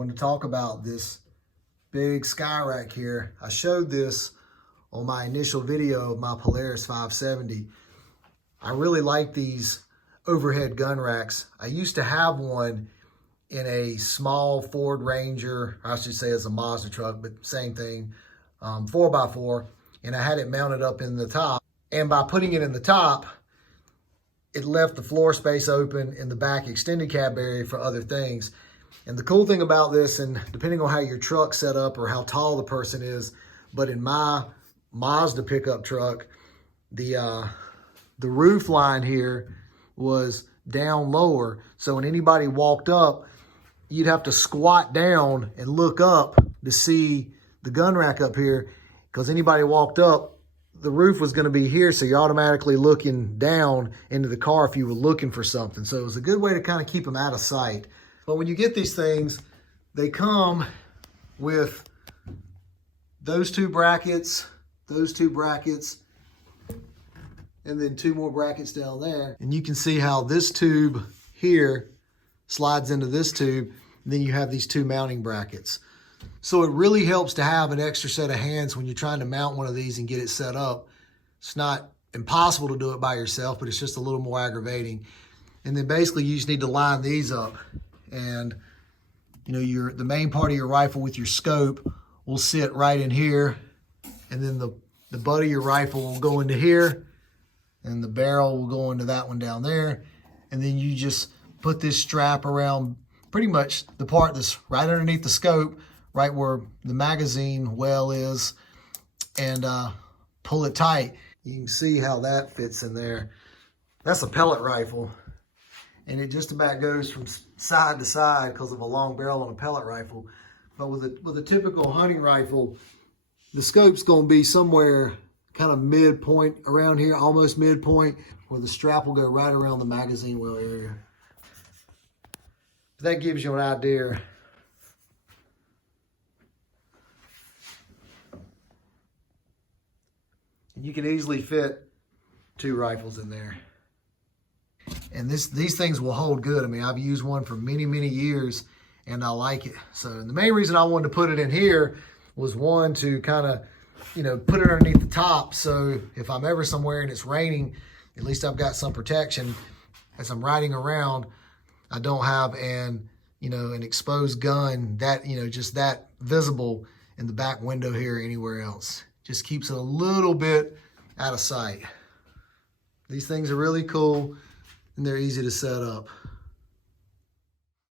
wanted to talk about this big Skyrack here. I showed this on my initial video of my Polaris 570. I really like these overhead gun racks. I used to have one in a small Ford Ranger, I should say it's a Mazda truck, but same thing, 4x4, and I had it mounted up in the top. And by putting it in the top, it left the floor space open in the back extended cab area for other things. And the cool thing about this, and depending on how your truck's set up or how tall the person is, but in my Mazda pickup truck, the roof line here was down lower. So when anybody walked up, you'd have to squat down and look up to see the gun rack up here, because anybody walked up, the roof was going to be here, so you're automatically looking down into the car if you were looking for something. So it was a good way to kind of keep them out of sight. But when you get these things, they come with those two brackets, and then two more brackets down there. And you can see how this tube here slides into this tube, and then you have these two mounting brackets. So it really helps to have an extra set of hands when you're trying to mount one of these and get it set up. It's not impossible to do it by yourself, but it's just a little more aggravating. And then basically you just need to line these up. And you know, the main part of your rifle with your scope will sit right in here, and then the butt of your rifle will go into here, and the barrel will go into that one down there. And then you just put this strap around pretty much the part that's right underneath the scope, right where the magazine well is, and pull it tight. You can see how that fits in there. That's a pellet rifle, and it just about goes from side to side because of a long barrel on a pellet rifle. But with a typical hunting rifle, the scope's going to be somewhere kind of midpoint around here, almost midpoint, where the strap will go right around the magazine well area. That gives you an idea. And you can easily fit two rifles in there. And these things will hold good. I mean, I've used one for many, many years, and I like it. So the main reason I wanted to put it in here was, one, to kind of, you know, put it underneath the top. So if I'm ever somewhere and it's raining, at least I've got some protection as I'm riding around. I don't have an exposed gun that, just that visible in the back window here or anywhere else. Just keeps it a little bit out of sight. These things are really cool, and they're easy to set up.